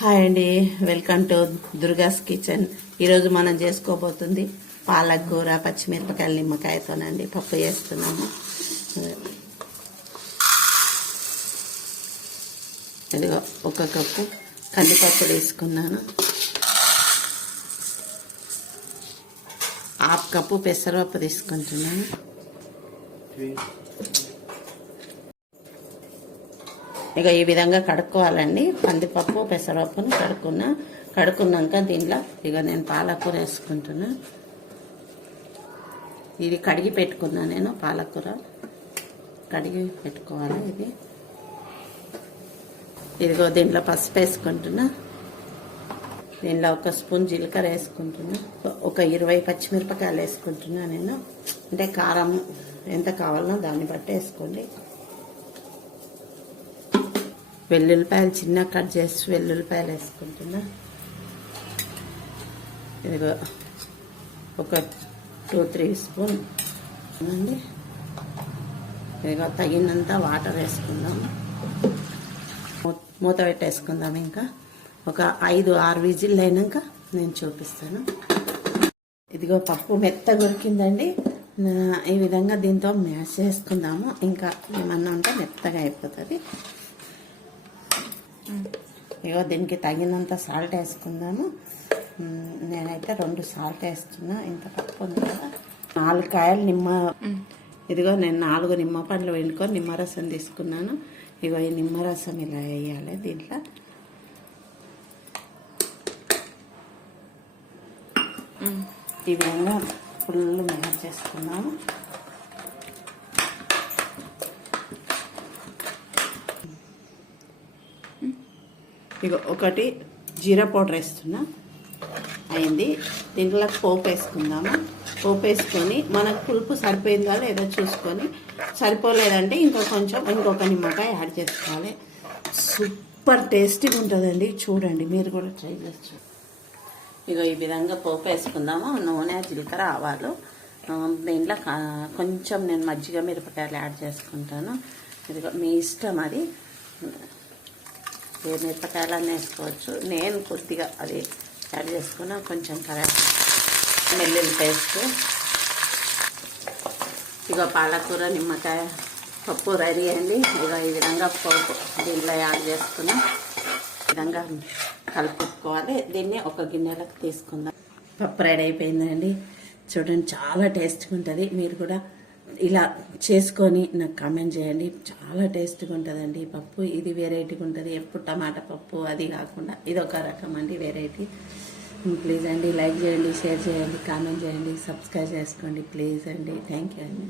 Hi అండి, welcome to దుర్గాస్ kitchen. ఈరోజు మనం చేసుకోబోతుంది పాలకూర పచ్చిమిరపకాయల నిమ్మకాయతోనండి పప్పు చేస్తున్నాము. ఇదిగో ఒక కప్పు కందిపప్పు తీసుకున్నాను, హాఫ్ కప్పు పెసరపప్పు తీసుకుంటున్నాను, ఇక ఈ విధంగా కడుక్కోవాలండి. కందిపప్పు పెసరపప్పును కడుక్కున్నాక దీంట్లో ఇక నేను పాలకూర వేసుకుంటున్నా. ఇది కడిగి పెట్టుకున్నా, నేను పాలకూర కడిగి పెట్టుకోవాలి. ఇదిగో దీంట్లో పసుపు వేసుకుంటున్నా, దీంట్లో ఒక స్పూన్ జీలకర్ర వేసుకుంటున్నా, ఒక 20 పచ్చిమిరపకాయలు వేసుకుంటున్నా నేను. అంటే కారం ఎంత కావాలనో దాన్ని బట్టి వేసుకోండి. వెల్లుల్లిపాయలు చిన్న కట్ చేసి వెల్లుల్లిపాయలు వేసుకుంటున్నా. ఇదిగో ఒక 2-3 స్పూన్ అండి. ఇదిగో తగినంత వాటర్ వేసుకుందాం, మూత పెట్టేసుకుందాం. ఇంకా ఒక 5-6 విజిల్ అయినాక నేను చూపిస్తాను. ఇదిగో పప్పు మెత్తగా ఉడికిందండి. ఈ విధంగా దీంతో మ్యాష్ చేసుకుందాము. ఇంకా ఏమన్నా ఉంటే మెత్తగా అయిపోతుంది. ఇగో దీనికి తగినంత సాల్ట్ వేసుకుందాము. నేనైతే 2 సాల్ట్ వేస్తున్నా, ఇంత పప్పు ఉంది కదా. 4 కాయలు ఇదిగో నేను 4 నిమ్మ పండ్లు వండుకొని నిమ్మరసం తీసుకున్నాను. ఇగో ఈ నిమ్మరసం ఇలా వేయాలి దీంట్లో. ఈ విధంగా ఫుల్ మ్యాష్ చేసుకున్నాము. ఇక ఒకటి జీరా పౌడర్ వేస్తున్నా, అయింది. దీంట్లో పోపు వేసుకుందాము. పోపు వేసుకొని మనకు పులుపు సరిపోయిందా లేదో చూసుకొని, సరిపోలేదంటే ఇంకొక నిమ్మకాయ యాడ్ చేసుకోవాలి. సూపర్ టేస్టీగా ఉంటుందండి, చూడండి మీరు కూడా ట్రై చేయొచ్చు. ఇక ఈ విధంగా పోపు వేసుకుందాము. నూనె, జీలకర్ర, ఆవాలు. దీంట్లో కొంచెం నేను మజ్జిగ మిరపకాయలు యాడ్ చేసుకుంటాను. ఇదిగో మీ ఇష్టం, అది ఏ మిరపకాయలన్నీ వేసుకోవచ్చు. నేను కొద్దిగా అది యాడ్ చేసుకున్నా. కొంచెం వెల్లుల్లి పేస్ట్. ఇక పాలకూర నిమ్మకాయ పప్పు రెడీ అండి. ఇక ఈ విధంగా పప్పు దీంట్లో యాడ్ చేసుకున్నాం. ఈ విధంగా కలుపుకోవాలి. దీన్ని ఒక గిన్నెలకు తీసుకుందాం. పప్పు రెడీ అయిపోయిందండి. చూడండి, చాలా టేస్ట్గా ఉంటుంది. మీరు కూడా ఇలా చేసుకొని నాకు కామెంట్ చేయండి. చాలా టేస్ట్గా ఉంటుందండి ఈ పప్పు. ఇది వెరైటీగా ఉంటుంది. ఎప్పుడు టమాటా పప్పు అది కాకుండా ఇది ఒక రకం అండి, వెరైటీ. ప్లీజ్ అండి లైక్ చేయండి, షేర్ చేయండి, కామెంట్ చేయండి, సబ్స్క్రైబ్ చేసుకోండి ప్లీజ్ అండి. థ్యాంక్ యూ అండి.